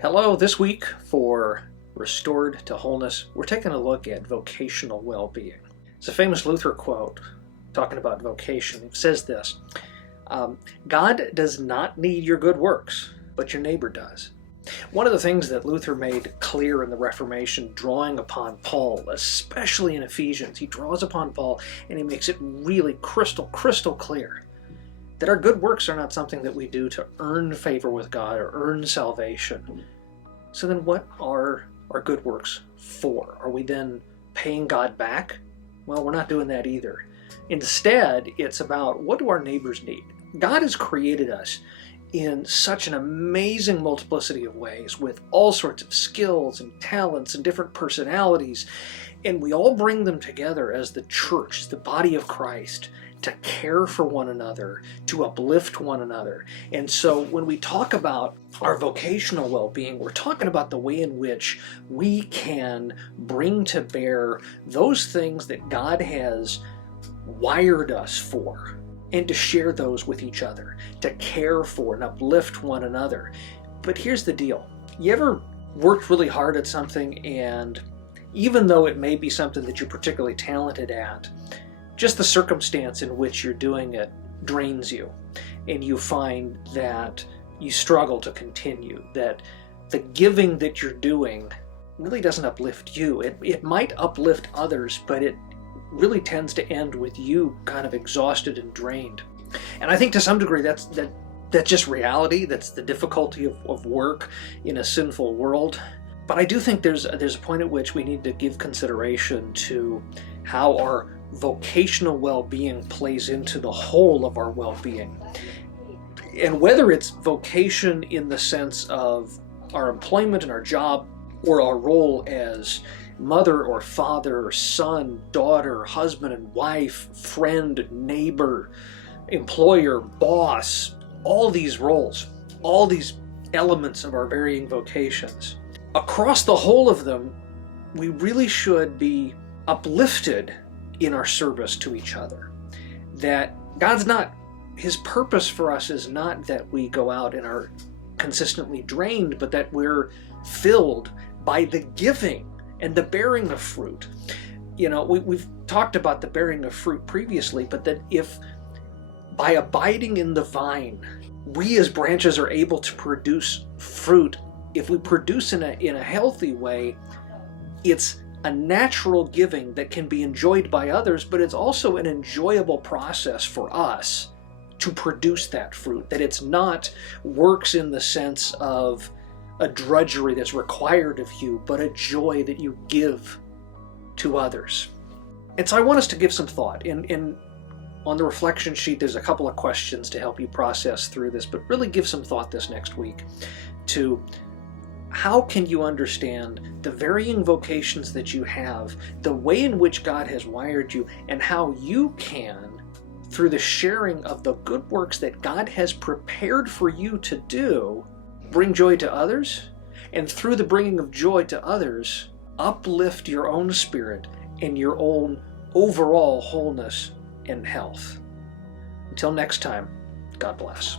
Hello, this week for Restored to Wholeness, we're taking a look at vocational well-being. It's a famous Luther quote talking about vocation. It says this, God does not need your good works, but your neighbor does. One of the things that Luther made clear in the Reformation, drawing upon Paul, especially in Ephesians, he draws upon Paul and he makes it really crystal clear that our good works are not something that we do to earn favor with God or earn salvation. So then what are our good works for? Are we then paying God back? Well, we're not doing that either. Instead, it's about what do our neighbors need? God has created us in such an amazing multiplicity of ways with all sorts of skills and talents and different personalities, and we all bring them together as the church, the body of Christ, to care for one another, to uplift one another. And so when we talk about our vocational well-being, we're talking about the way in which we can bring to bear those things that God has wired us for, and to share those with each other, to care for and uplift one another. But here's the deal. You ever worked really hard at something, and even though it may be something that you're particularly talented at, just the circumstance in which you're doing it drains you, and you find that you struggle to continue, that the giving that you're doing really doesn't uplift you. It might uplift others, but it really tends to end with you kind of exhausted and drained. And I think to some degree that's just reality. That's the difficulty of work in a sinful world. But I do think there's a point at which we need to give consideration to how our vocational well-being plays into the whole of our well-being. And whether it's vocation in the sense of our employment and our job, or our role as mother or father, son, daughter, husband and wife, friend, neighbor, employer, boss, all these roles, all these elements of our varying vocations. Across the whole of them, we really should be uplifted in our service to each other. That His purpose for us is not that we go out and are consistently drained, but that we're filled by the giving and the bearing of fruit. You know, we've talked about the bearing of fruit previously, but that if by abiding in the vine, we as branches are able to produce fruit, if we produce in a healthy way, it's a natural giving that can be enjoyed by others, but it's also an enjoyable process for us to produce that fruit, that it's not works in the sense of a drudgery that's required of you, but a joy that you give to others. And so I want us to give some thought. On the reflection sheet, there's a couple of questions to help you process through this, but really give some thought this next week to how can you understand the varying vocations that you have, the way in which God has wired you, and how you can, through the sharing of the good works that God has prepared for you to do, bring joy to others, and through the bringing of joy to others, uplift your own spirit and your own overall wholeness and health. Until next time, God bless.